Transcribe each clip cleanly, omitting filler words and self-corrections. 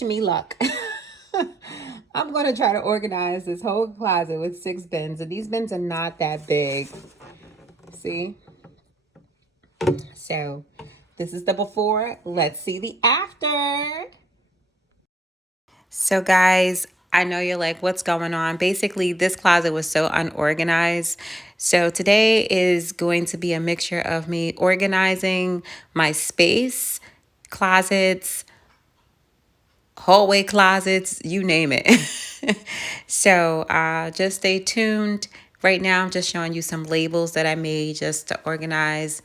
wish me luck. I'm going to try to organize this whole closet with 6 bins. And these bins are not that big. See? So this is the before. Let's see the after. So guys, I know you're like, what's going on? Basically, this closet was so unorganized. So today is going to be a mixture of me organizing my space, closets, hallway closets, you name it. So just stay tuned. Right now, I'm just showing you some labels that I made just to organize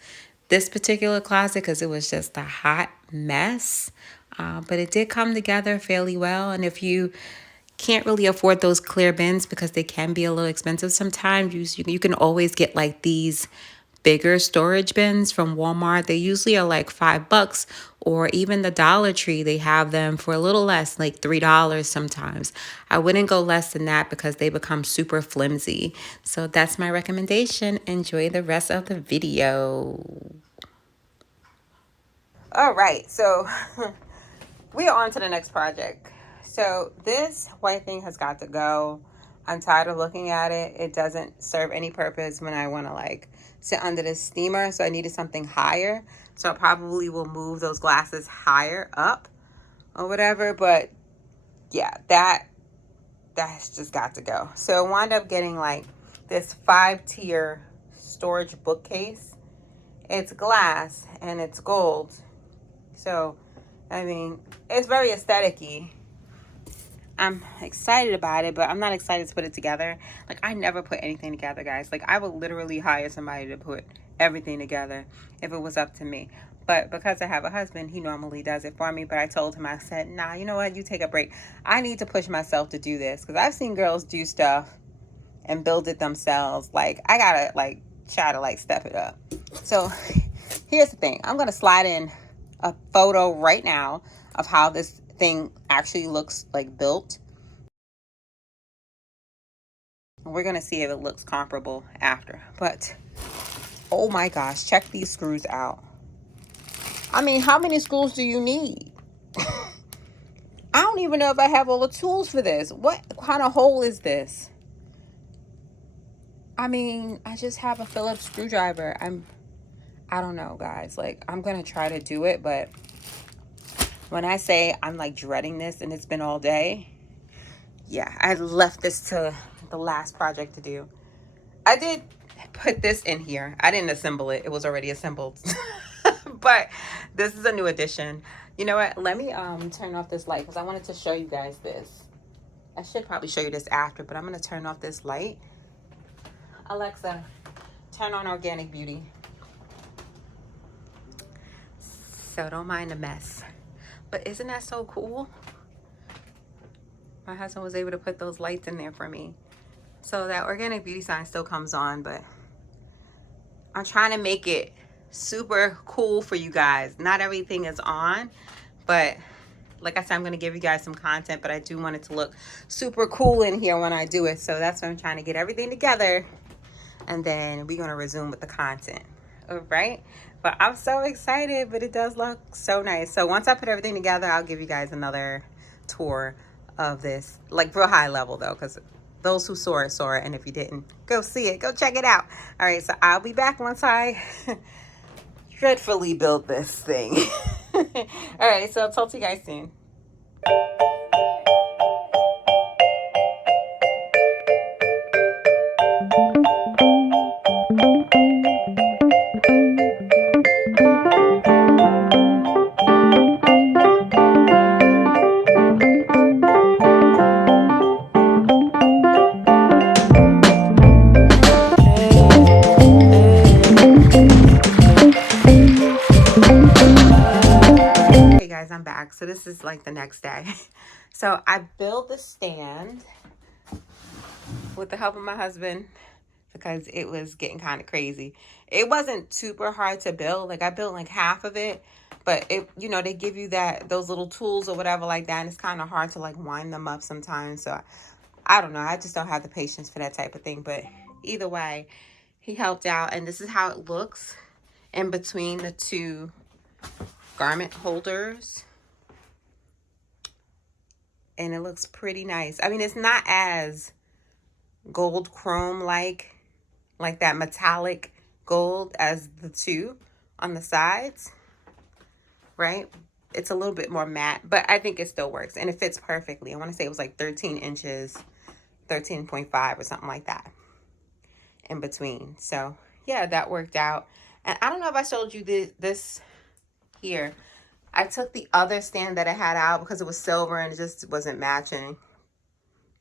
this particular closet because it was just a hot mess. But it did come together fairly well. And if you can't really afford those clear bins because they can be a little expensive sometimes, you can always get like these bigger storage bins from Walmart. They usually are like $5, or even the Dollar Tree, they have them for a little less, like $3 sometimes. I wouldn't go less than that because they become super flimsy. So that's my recommendation. Enjoy the rest of the video. All right, so we are on to the next project. So this white thing has got to go. I'm tired of looking at it. It doesn't serve any purpose when I want to like sit under the steamer. So I needed something higher. So I probably will move those glasses higher up or whatever. But yeah, that's just got to go. So I wound up getting like this 5-tier storage bookcase. It's glass and it's gold. So, I mean, it's very aesthetic-y. I'm excited about it, but I'm not excited to put it together. Like, I never put anything together, guys. Like, I would literally hire somebody to put everything together if it was up to me. But because I have a husband, he normally does it for me. But I told him, I said, nah, you know what? You take a break. I need to push myself to do this. Because I've seen girls do stuff and build it themselves. Like, I gotta, like, try to, like, step it up. So, here's the thing. I'm going to slide in a photo right now of how this thing actually looks like built. We're gonna see if it looks comparable after. But oh my gosh, check these screws out. I mean, how many screws do you need? I don't even know if I have all the tools for this. What kind of hole is this? I mean, I just have a Phillips screwdriver. I don't know, guys. Like, I'm gonna try to do it, but when I say I'm like dreading this and it's been all day, yeah, I left this to the last project to do. I did put this in here. I didn't assemble it. It was already assembled. But this is a new addition. You know what? Let me turn off this light because I wanted to show you guys this. I should probably show you this after, but I'm going to turn off this light. Alexa, turn on Organic Beauty. So don't mind the mess. But isn't that so cool? My husband was able to put those lights in there for me. So that Organic Beauty sign still comes on, but I'm trying to make it super cool for you guys. Not everything is on, but like I said, I'm going to give you guys some content, but I do want it to look super cool in here when I do it. So that's why I'm trying to get everything together, and then we're going to resume with the content. All right. But I'm so excited, but it does look so nice. So once I put everything together, I'll give you guys another tour of this, like real high level though, because those who saw it, and if you didn't, go see it, go check it out. All right, so I'll be back once I dreadfully build this thing. All right, so I'll talk to you guys soon. I'm back. So this is like the next day. So I built the stand with the help of my husband because it was getting kind of crazy. It wasn't super hard to build. Like I built like half of it, but it, you know, they give you those little tools or whatever like that, and it's kind of hard to like wind them up sometimes. So I don't know. I just don't have the patience for that type of thing. But either way, he helped out, and this is how it looks in between the two garment holders. and it looks pretty nice. I mean, it's not as gold chrome like that metallic gold as the two on the sides, right? It's a little bit more matte, but I think it still works and it fits perfectly. I want to say it was like 13 inches, 13.5 or something like that in between. So yeah, that worked out. And I don't know if I showed you this here. I took the other stand that I had out because it was silver and it just wasn't matching.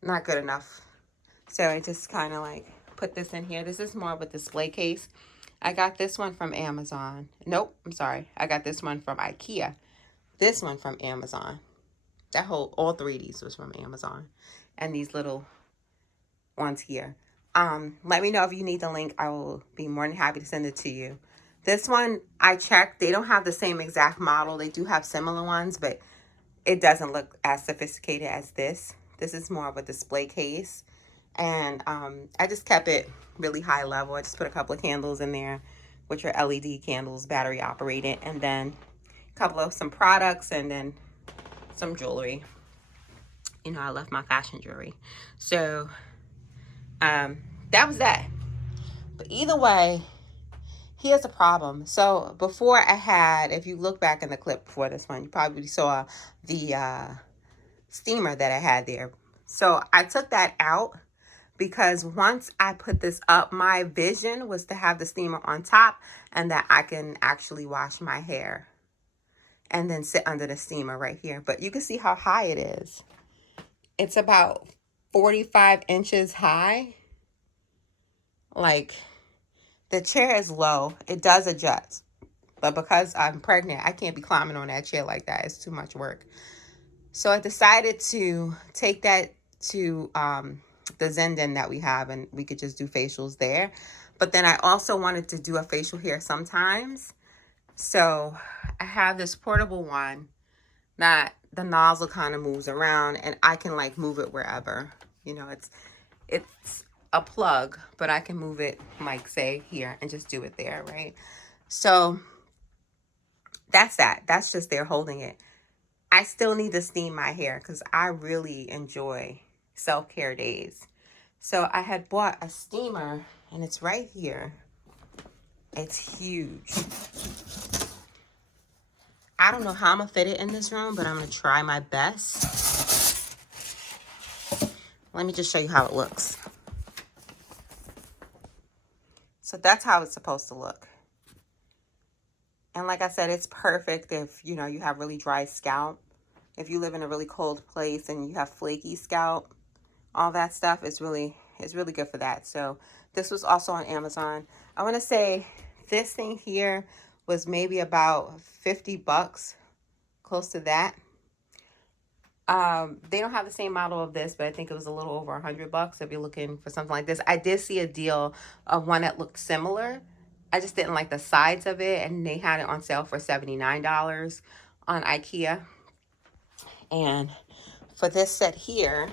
Not good enough. So I just kind of like put this in here. This is more of a display case. I got this one from Amazon. Nope, I'm sorry. I got this one from IKEA. This one from Amazon. All three of these was from Amazon. And these little ones here. Let me know if you need the link. I will be more than happy to send it to you. This one, I checked. They don't have the same exact model. They do have similar ones, but it doesn't look as sophisticated as this. This is more of a display case. And I just kept it really high level. I just put a couple of candles in there, which are LED candles, battery operated. And then a couple of some products and then some jewelry. You know, I left my fashion jewelry. So that was that. But either way, here's the problem. So before I had, if you look back in the clip before this one, you probably saw the steamer that I had there. So I took that out because once I put this up, my vision was to have the steamer on top and that I can actually wash my hair and then sit under the steamer right here. But you can see how high it is. It's about 45 inches high. Like, the chair is low. It does adjust. But because I'm pregnant, I can't be climbing on that chair like that. It's too much work. So I decided to take that to the Zendan that we have, and we could just do facials there. But then I also wanted to do a facial here sometimes. So I have this portable one that the nozzle kind of moves around and I can like move it wherever. You know, it's a plug, but I can move it like say here and just do it there, right? So that's that. That's just there holding it. I still need to steam my hair because I really enjoy self-care days. So I had bought a steamer and it's right here. It's huge. I don't know how I'm gonna fit it in this room, but I'm gonna try my best. Let me just show you how it looks. So that's how it's supposed to look. And like I said, it's perfect if, you know, you have really dry scalp. If you live in a really cold place and you have flaky scalp, all that stuff is really good for that. So this was also on Amazon. I want to say this thing here was maybe about 50 bucks, close to that. They don't have the same model of this, but I think it was a little over 100 bucks if you're looking for something like this. I did see a deal of one that looked similar. I just didn't like the sides of it, and they had it on sale for $79 on IKEA. And for this set here,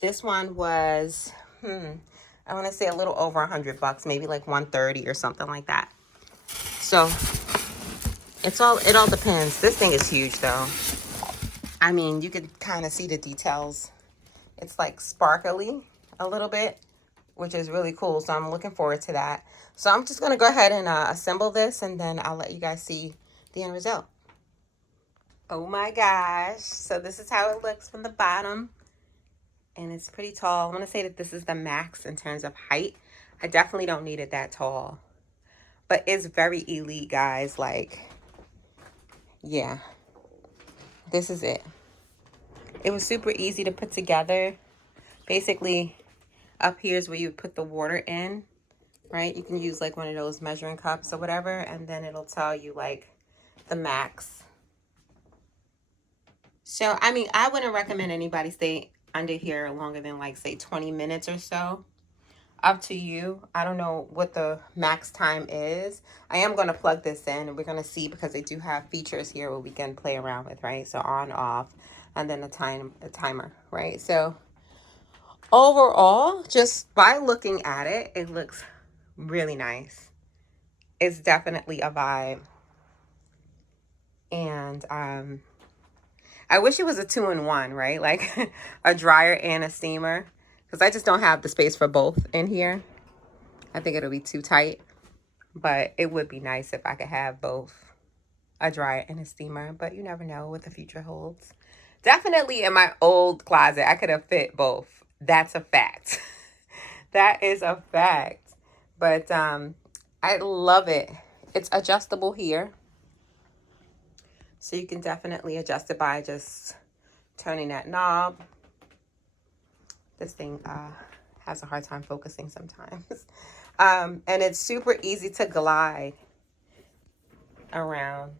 this one was, I want to say a little over 100 bucks, maybe like 130 or something like that. So it all depends. This thing is huge though. I mean, you can kind of see the details. It's like sparkly a little bit, which is really cool. So I'm looking forward to that. So I'm just going to go ahead and assemble this, and then I'll let you guys see the end result. Oh my gosh. So this is how it looks from the bottom. And it's pretty tall. I want to say that this is the max in terms of height. I definitely don't need it that tall. But it's very elite, guys. Like, yeah. This is it. It was super easy to put together. Basically, up here is where you put the water in, right? You can use like one of those measuring cups or whatever, and then it'll tell you like the max. So, I mean, I wouldn't recommend anybody stay under here longer than like, say, 20 minutes or so. Up to you. I don't know what the max time is. I am going to plug this in and we're going to see, because they do have features here where we can play around with, right? So on, off, and then a timer, right? So overall, just by looking at it, it looks really nice. It's definitely a vibe. And I I wish it was a 2-in-1, right? Like a dryer and a steamer, because I just don't have the space for both in here. I think it'll be too tight, but it would be nice if I could have both, a dryer and a steamer, but you never know what the future holds. Definitely in my old closet, I could have fit both. That's a fact. That is a fact. But I love it. It's adjustable here. So you can definitely adjust it by just turning that knob. This thing has a hard time focusing sometimes. And it's super easy to glide around.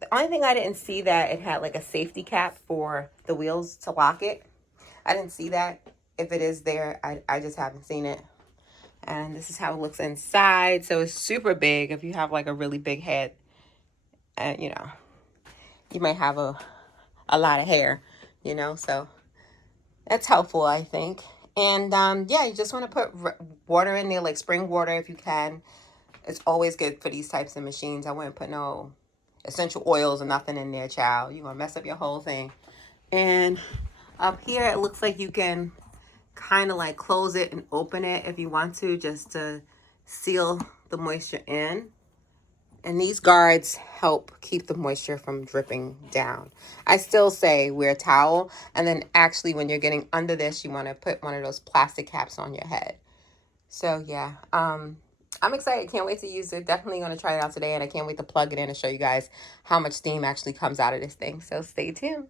The only thing I didn't see that it had like a safety cap for the wheels to lock it. I didn't see that. If it is there, I just haven't seen it. And this is how it looks inside. So it's super big. If you have like a really big head, and you know, you might have a lot of hair, you know, so that's helpful, I think. And yeah, you just want to put water in there, like spring water if you can. It's always good for these types of machines. I wouldn't put no essential oils or nothing in there, child. You're gonna mess up your whole thing. And up here, it looks like you can kind of like close it and open it if you want to, just to seal the moisture in. And these guards help keep the moisture from dripping down. I still say wear a towel, and then actually when you're getting under this, you want to put one of those plastic caps on your head. So yeah, I'm excited. Can't wait to use it. Definitely going to try it out today, and I can't wait to plug it in and show you guys how much steam actually comes out of this thing. So stay tuned.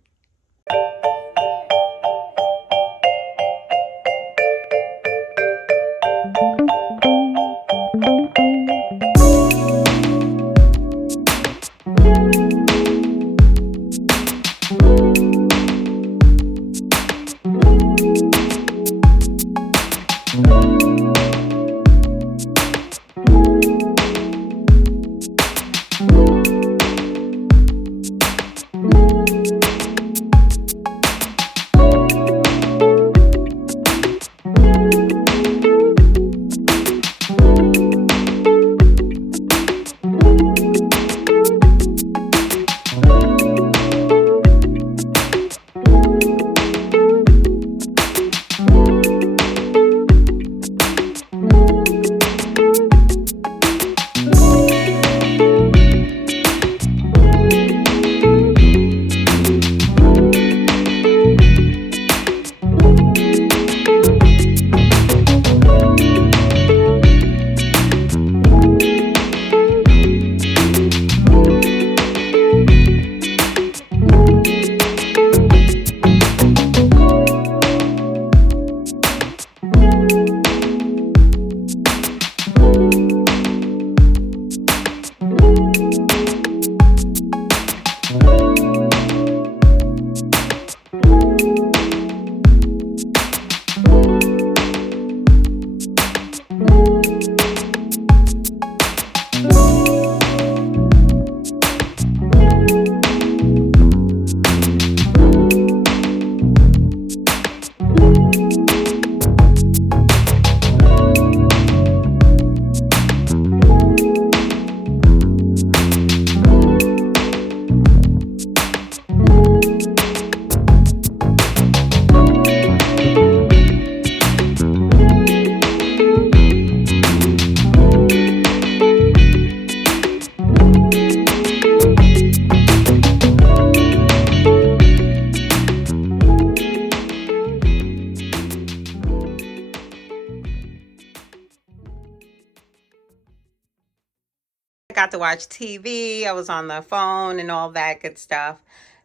Got to watch TV. I was on the phone and all that good stuff.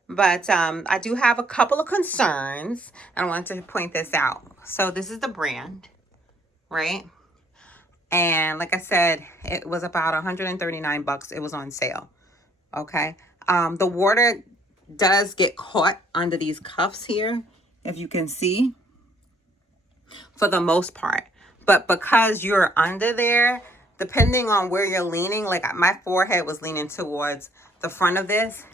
But I do have a couple of concerns, and I want to point this out. So this is the brand, right? And like I said, it was about 139 bucks. It was on sale. Okay. The water does get caught under these cuffs here, if you can see, for the most part. But because you're under there, depending on where you're leaning, like my forehead was leaning towards the front of this,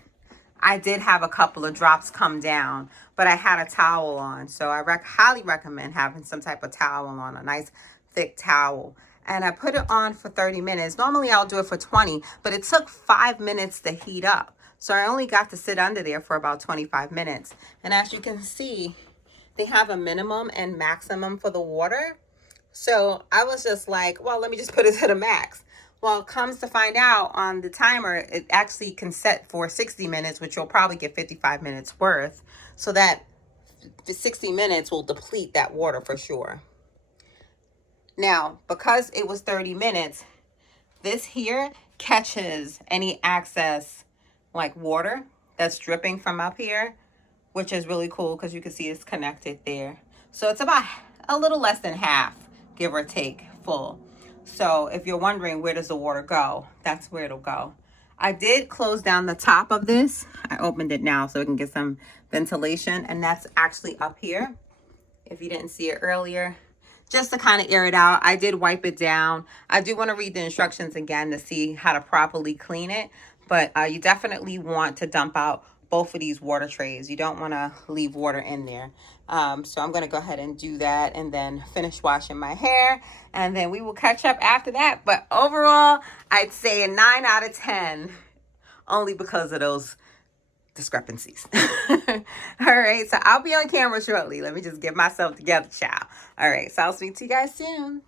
I did have a couple of drops come down, but I had a towel on. So I highly recommend having some type of towel on, a nice thick towel. And I put it on for 30 minutes. Normally I'll do it for 20, but it took 5 minutes to heat up. So I only got to sit under there for about 25 minutes. And as you can see, they have a minimum and maximum for the water. So I was just like, well, let me just put it to the max. Well, it comes to find out on the timer, it actually can set for 60 minutes, which you'll probably get 55 minutes worth. So that 60 minutes will deplete that water for sure. Now, because it was 30 minutes, this here catches any excess like water that's dripping from up here, which is really cool because you can see it's connected there. So it's about a little less than half, give or take, full. So if you're wondering where does the water go, that's where it'll go. I did close down the top of this. I opened it now so it can get some ventilation, and that's actually up here. If you didn't see it earlier, just to kind of air it out. I did wipe it down. I do want to read the instructions again to see how to properly clean it, but you definitely want to dump out both of these water trays. You don't want to leave water in there. So I'm going to go ahead and do that and then finish washing my hair, and then we will catch up after that. But overall, I'd say a 9 out of 10, only because of those discrepancies. All right, so I'll be on camera shortly. Let me just get myself together, child. All right, so I'll speak to you guys soon.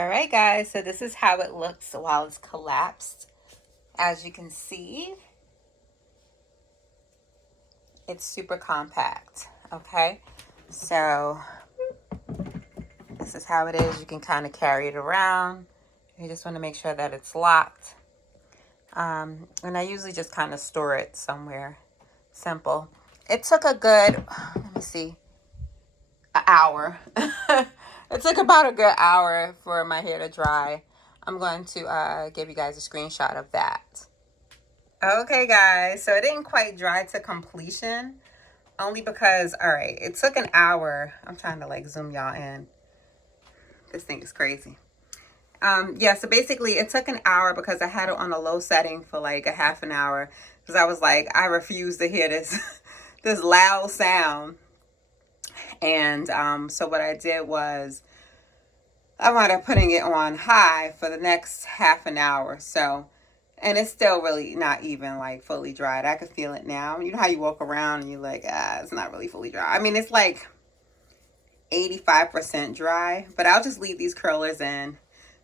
All right, guys, so this is how it looks while it's collapsed. As you can see, it's super compact. Okay, so this is how it is. You can kind of carry it around. You just want to make sure that it's locked. And I usually just kind of store it somewhere simple. It took a good, let me see, an hour. It took about a good hour for my hair to dry. I'm going to give you guys a screenshot of that. Okay, guys, so it didn't quite dry to completion, only because, all right, it took an hour. I'm trying to like zoom y'all in. This thing is crazy. Yeah, so basically it took an hour because I had it on a low setting for like a half an hour, because I was like, I refuse to hear this this loud sound. And so what I did was I wound up putting it on high for the next half an hour. So, and it's still really not even like fully dried. I can feel it now. You know how you walk around and you're like, it's not really fully dry. I mean, it's like 85% dry, but I'll just leave these curlers in.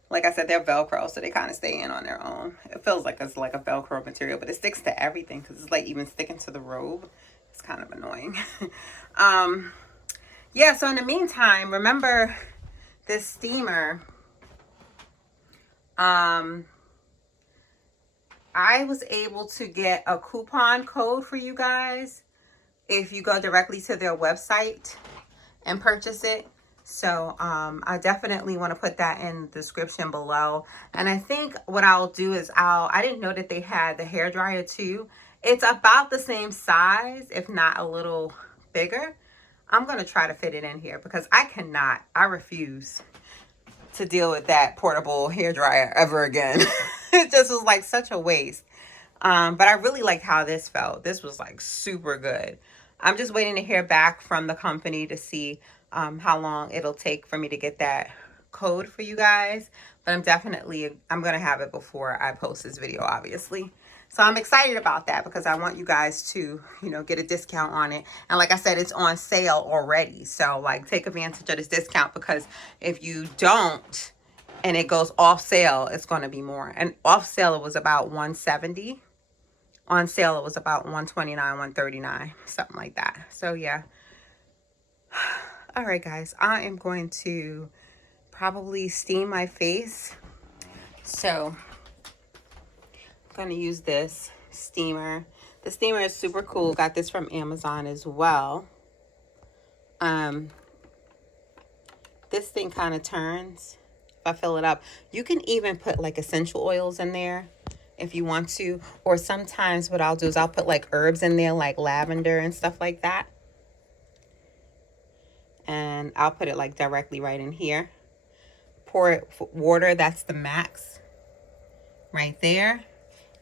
Like I said, they're Velcro, so they kind of stay in on their own. It feels like it's like a Velcro material, but it sticks to everything because it's like even sticking to the robe. It's kind of annoying. Yeah, so in the meantime, remember this steamer. I was able to get a coupon code for you guys if you go directly to their website and purchase it. So I definitely want to put that in the description below. And I think what I'll do is I didn't know that they had the hairdryer too. It's about the same size, if not a little bigger. I'm going to try to fit it in here because I refuse to deal with that portable hairdryer ever again. It just was like such a waste. But I really liked how this felt. This was like super good. I'm just waiting to hear back from the company to see how long it'll take for me to get that code for you guys. But I'm going to have it before I post this video, obviously. So I'm excited about that because I want you guys to, get a discount on it. And like I said, it's on sale already. So like take advantage of this discount, because if you don't and it goes off sale, it's going to be more. And off sale, it was about $170. On sale, it was about $129, $139, something like that. So yeah. All right, guys, I am going to probably steam my face. So I'm going to use this steamer. The steamer is super cool. Got this from Amazon as well. This thing kind of turns if I fill it up. You can even put like essential oils in there if you want to. Or sometimes what I'll do is I'll put like herbs in there, like lavender and stuff like that. And I'll put it like directly right in here. Pour it water, that's the max right there.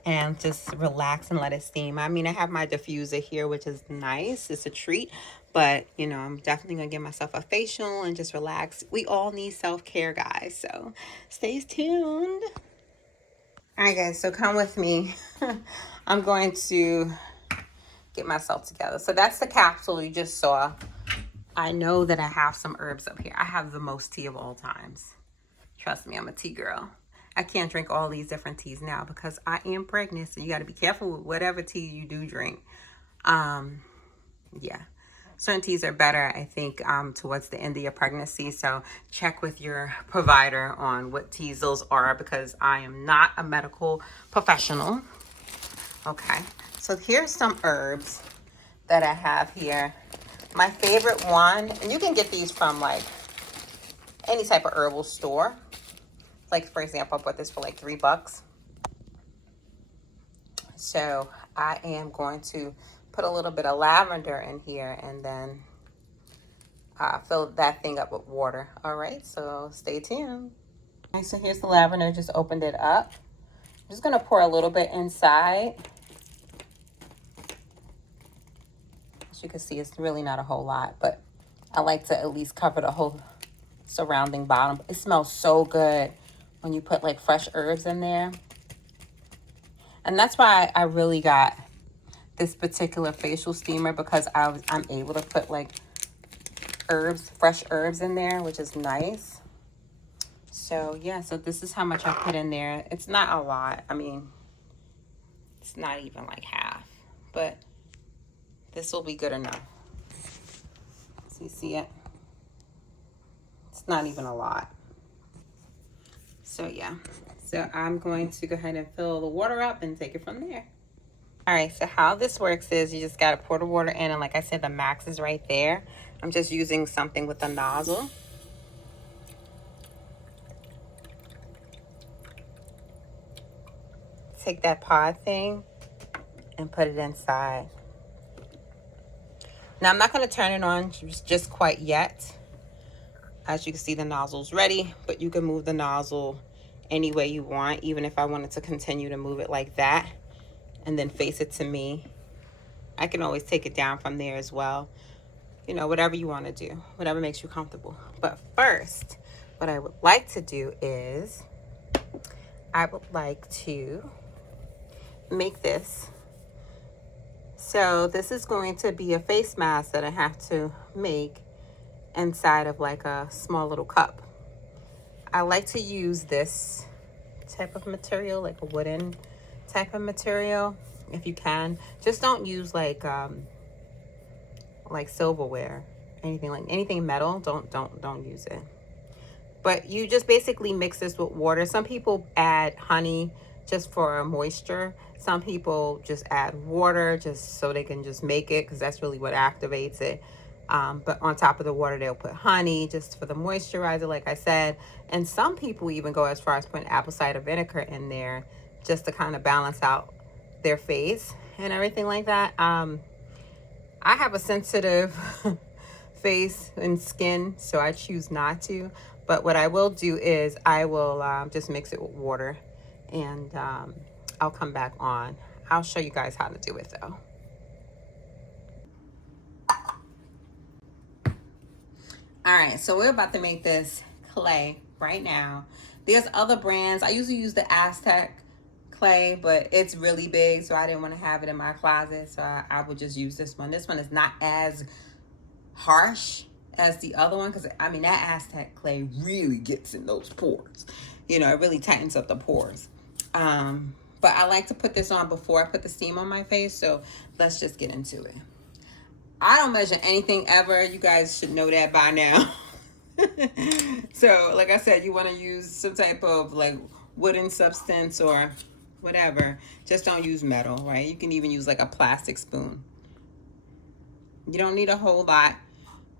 And just relax and let it steam. I mean, I have my diffuser here, which is nice. It's a treat. But, I'm definitely going to give myself a facial and just relax. We all need self-care, guys. So stay tuned. All right, guys, so come with me. I'm going to get myself together. So that's the capsule you just saw. I know that I have some herbs up here. I have the most tea of all times. Trust me, I'm a tea girl. I can't drink all these different teas now because I am pregnant, so you got to be careful with whatever tea you do drink. Yeah. Certain teas are better, I think, towards the end of your pregnancy. So check with your provider on what teas those are because I am not a medical professional. Okay. So here's some herbs that I have here. My favorite one, and you can get these from like any type of herbal store. Like, for example, I bought this for like $3. So I am going to put a little bit of lavender in here and then fill that thing up with water. All right, so stay tuned. All right, so here's the lavender. Just opened it up. I'm just going to pour a little bit inside. As you can see, it's really not a whole lot, but I like to at least cover the whole surrounding bottom. It smells so good when you put like fresh herbs in there. And that's why I really got this particular facial steamer, because I'm able to put like herbs, fresh herbs in there, which is nice. So yeah, so this is how much I put in there. It's not a lot. I mean, it's not even like half, but this will be good enough. So you see it? It's not even a lot. So yeah, so I'm going to go ahead and fill the water up and take it from there. All right, so how this works is you just got to pour the water in, and like I said, the max is right there. I'm just using something with a nozzle. Take that pod thing and put it inside. Now I'm not going to turn it on just quite yet. As you can see, the nozzle's ready, but you can move the nozzle any way you want, even if I wanted to continue to move it like that and then face it to me. I can always take it down from there as well. You know, whatever you want to do, whatever makes you comfortable. But first, what I would like to do is I would like to make this. So this is going to be a face mask that I have to make inside of like a small little cup. I like to use this type of material, like a wooden type of material, if you can. Just don't use like silverware, anything metal. Don't use it. But you just basically mix this with water. Some people add honey just for moisture. Some people just add water just so they can just make it, because that's really what activates it. But on top of the water, they'll put honey just for the moisturizer, like I said. And some people even go as far as putting apple cider vinegar in there just to kind of balance out their face and everything like that. I have a sensitive face and skin, so I choose not to. But what I will do is I will just mix it with water, and I'll come back on. I'll show you guys how to do it though. All right, so we're about to make this clay right now. There's other brands. I usually use the Aztec clay, but it's really big, so I didn't want to have it in my closet, so I would just use this one. This one is not as harsh as the other one, because I mean, that Aztec clay really gets in those pores. You know, it really tightens up the pores. But I like to put this on before I put the steam on my face, so let's just get into it. I don't measure anything ever. You guys should know that by now. So, like I said, you want to use some type of like wooden substance or whatever. Just don't use metal, right? You can even use like a plastic spoon. You don't need a whole lot.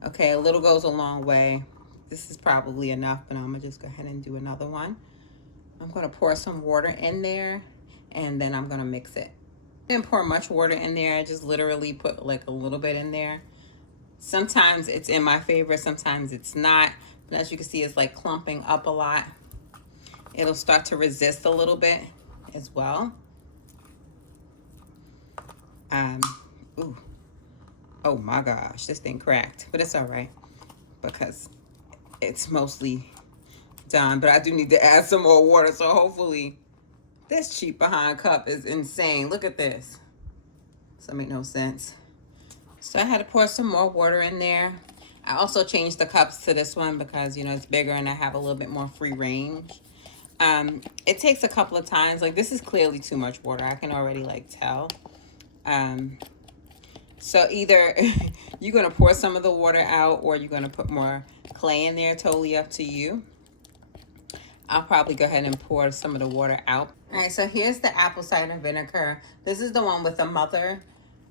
Okay, a little goes a long way. This is probably enough, but I'm going to just go ahead and do another one. I'm going to pour some water in there, and then I'm going to mix it. I didn't pour much water in there. I just literally put like a little bit in there. Sometimes it's in my favor, sometimes it's not. But as you can see, it's like clumping up a lot. It'll start to resist a little bit as well. Ooh. Oh my gosh, this thing cracked, but it's all right because it's mostly done. But I do need to add some more water, so hopefully This cheap behind cup is insane. Look at this. This don't make no sense. So I had to pour some more water in there. I also changed the cups to this one because, you know, it's bigger and I have a little bit more free range. It takes a couple of times. Like, this is clearly too much water. I can already, like, tell. So either you're going to pour some of the water out or you're going to put more clay in there. Totally up to you. I'll probably go ahead and pour some of the water out. All right, so here's the apple cider vinegar. This is the one with the mother.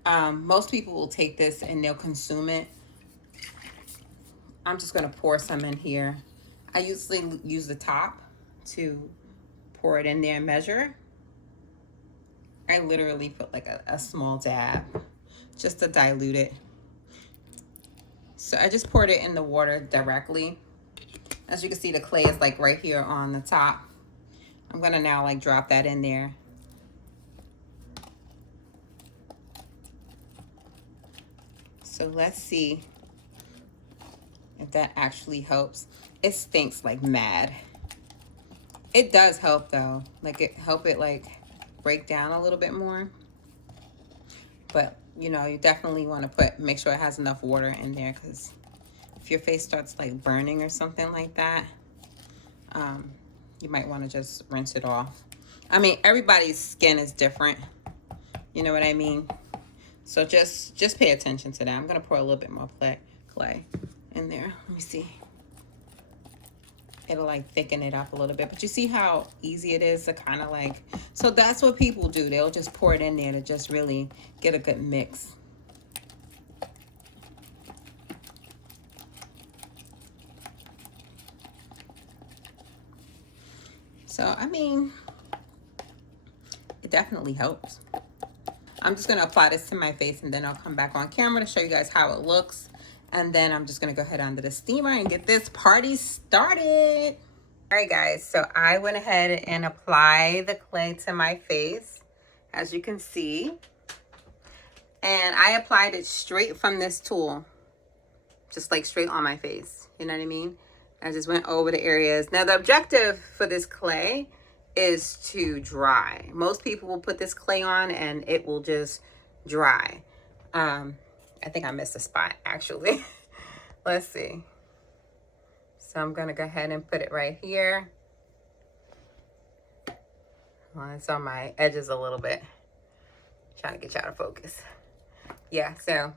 Most people will take this and they'll consume it. I'm just going to pour some in here. I usually use the top to pour it in there and measure. I literally put like a small dab just to dilute it. So I just poured it in the water directly. As you can see, the clay is like right here on the top. I'm gonna now like drop that in there. So let's see if that actually helps. It stinks like mad. It does help though. Like it help it like break down a little bit more. But you know, you definitely want to make sure it has enough water in there, because if your face starts like burning or something like that, you might want to just rinse it off. I mean, everybody's skin is different. You know what I mean? So just pay attention to that. I'm gonna pour a little bit more clay in there. Let me see. It'll like thicken it up a little bit, but you see how easy it is to kind of like, so that's what people do. They'll just pour it in there to just really get a good mix. So, I mean, it definitely helps. I'm just gonna apply this to my face and then I'll come back on camera to show you guys how it looks. And then I'm just gonna go ahead onto the steamer and get this party started. All right, guys, so I went ahead and applied the clay to my face, as you can see. And I applied it straight from this tool, just like straight on my face, you know what I mean? I just went over the areas. Now, the objective for this clay is to dry. Most people will put this clay on and it will just dry. I think I missed a spot, actually. Let's see. So I'm gonna go ahead and put it right here. Well, it's on my edges a little bit. Trying to get you out of focus. Yeah, so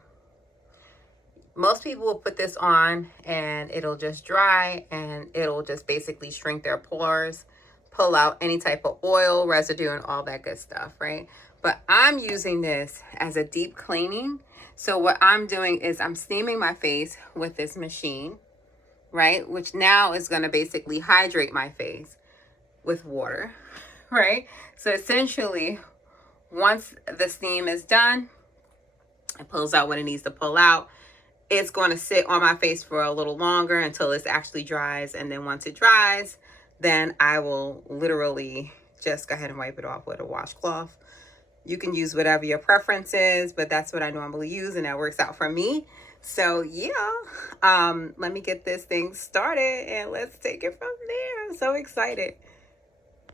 most people will put this on and it'll just dry and it'll just basically shrink their pores, pull out any type of oil, residue, and all that good stuff, right? But I'm using this as a deep cleaning. So what I'm doing is I'm steaming my face with this machine, right? Which now is going to basically hydrate my face with water, right? So essentially, once the steam is done, it pulls out what it needs to pull out. It's going to sit on my face for a little longer until it actually dries. And then once it dries, then I will literally just go ahead and wipe it off with a washcloth. You can use whatever your preference is, but that's what I normally use, and that works out for me. So yeah, let me get this thing started and let's take it from there. I'm so excited.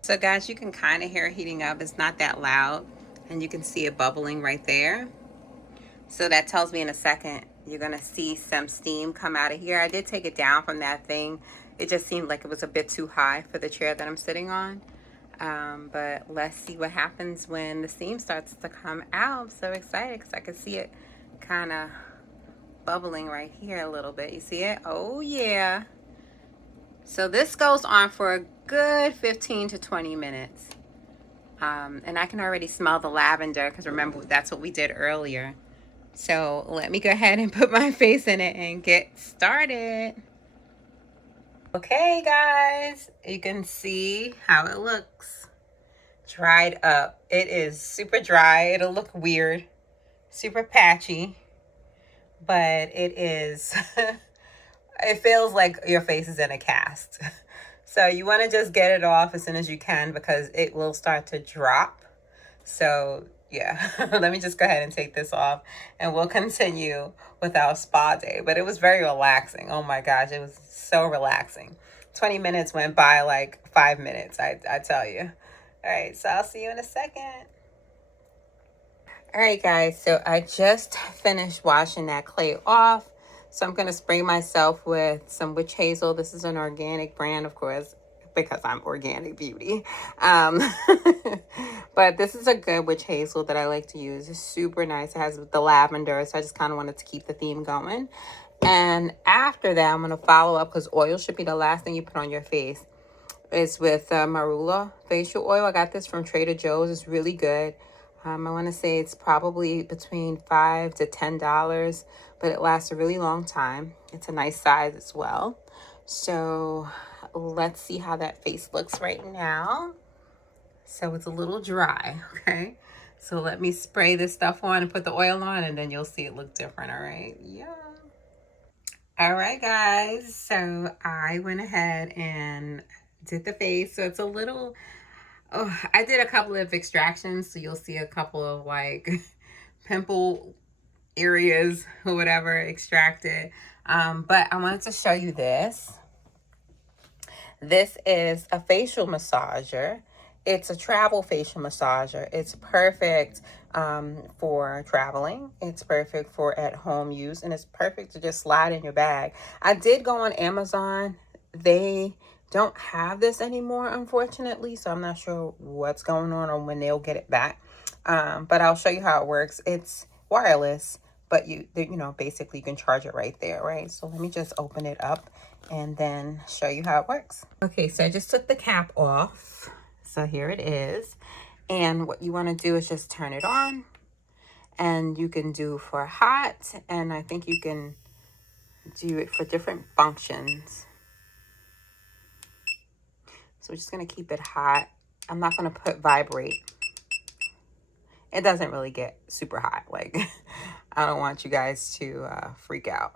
So guys, you can kind of hear it heating up. It's not that loud, and you can see it bubbling right there. So that tells me in a second you're gonna see some steam come out of here. I did take it down from that thing. It just seemed like it was a bit too high for the chair that I'm sitting on. But let's see what happens when the steam starts to come out. I'm so excited because I can see it kind of bubbling right here a little bit. You see it? Oh yeah. So this goes on for a good 15 to 20 minutes. And I can already smell the lavender because remember, that's what we did earlier. So let me go ahead and put my face in it and get started. Okay, guys, you can see how it looks. Dried up. It is super dry. It'll look weird, super patchy, but it is, it feels like your face is in a cast. So you want to just get it off as soon as you can because it will start to drop. So yeah, let me just go ahead and take this off and we'll continue with our spa day. But it was very relaxing. Oh my gosh, it was so relaxing. 20 minutes went by like 5 minutes, I tell you. All right, so I'll see you in a second. All right, guys, so I just finished washing that clay off. So I'm going to spray myself with some witch hazel. This is an organic brand, of course, because I'm organic beauty. Um, but this is a good witch hazel that I like to use. It's super nice. It has the lavender, so I just kind of wanted to keep the theme going. And after that, I'm going to follow up because oil should be the last thing you put on your face. It's with Marula facial oil. I got this from Trader Joe's. It's really good. I want to say it's probably between $5 to $10, but it lasts a really long time. It's a nice size as well. So let's see how that face looks right now. So it's a little dry, okay? So let me spray this stuff on and put the oil on, and then you'll see it look different, all right? Yeah. All right, guys. So I went ahead and did the face. So it's a little... Oh, I did a couple of extractions, so you'll see a couple of like pimple areas or whatever extracted. But I wanted to show you this. This is a facial massager. It's a travel facial massager. It's perfect for traveling. It's perfect for at-home use, and it's perfect to just slide in your bag. I did go on Amazon. They don't have this anymore, unfortunately, so I'm not sure what's going on or when they'll get it back. But I'll show you how it works. It's wireless, but you know, basically you can charge it right there, right? So let me just open it up and then show you how it works. Okay, so I just took the cap off. So here it is. And what you want to do is just turn it on, and you can do for hot, and I think you can do it for different functions. So we're just going to keep it hot. I'm not going to put vibrate. It doesn't really get super hot. Like, I don't want you guys to freak out.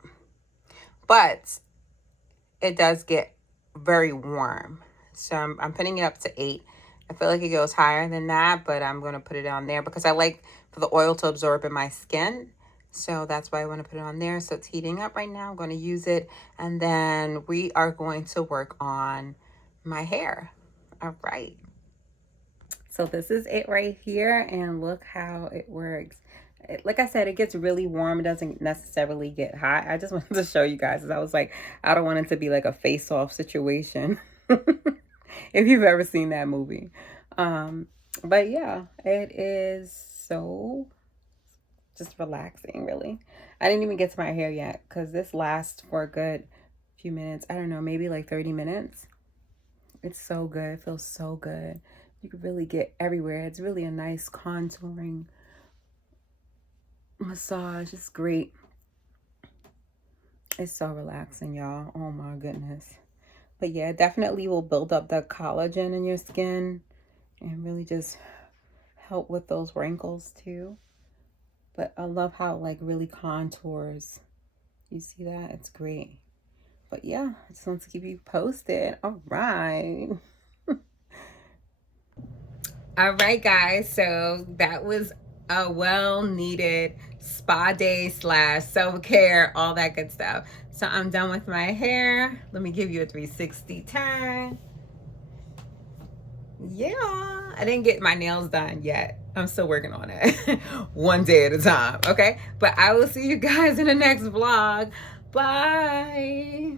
But it does get very warm. So I'm putting it up to 8. I feel like it goes higher than that, but I'm going to put it on there because I like for the oil to absorb in my skin. So that's why I want to put it on there. So it's heating up right now. I'm going to use it. And then we are going to work on my hair. All right. So this is it right here. And look how it works. Like I said, it gets really warm. It doesn't necessarily get hot. I just wanted to show you guys. I was like, I don't want it to be like a face-off situation. If you've ever seen that movie. But yeah, it is so just relaxing, really. I didn't even get to my hair yet because this lasts for a good few minutes. I don't know, maybe like 30 minutes. It's so good. It feels so good. You can really get everywhere. It's really a nice contouring massage. It's great. It's so relaxing, y'all. Oh my goodness. But yeah, it definitely will build up the collagen in your skin and really just help with those wrinkles too. But I love how like really contours. You see that? It's great. But yeah, I just want to keep you posted. All right. All right, guys. So that was a well-needed spa day / self-care, all that good stuff. So I'm done with my hair. Let me give you a 360 turn. Yeah, I didn't get my nails done yet. I'm still working on it. One day at a time, okay? But I will see you guys in the next vlog. Bye.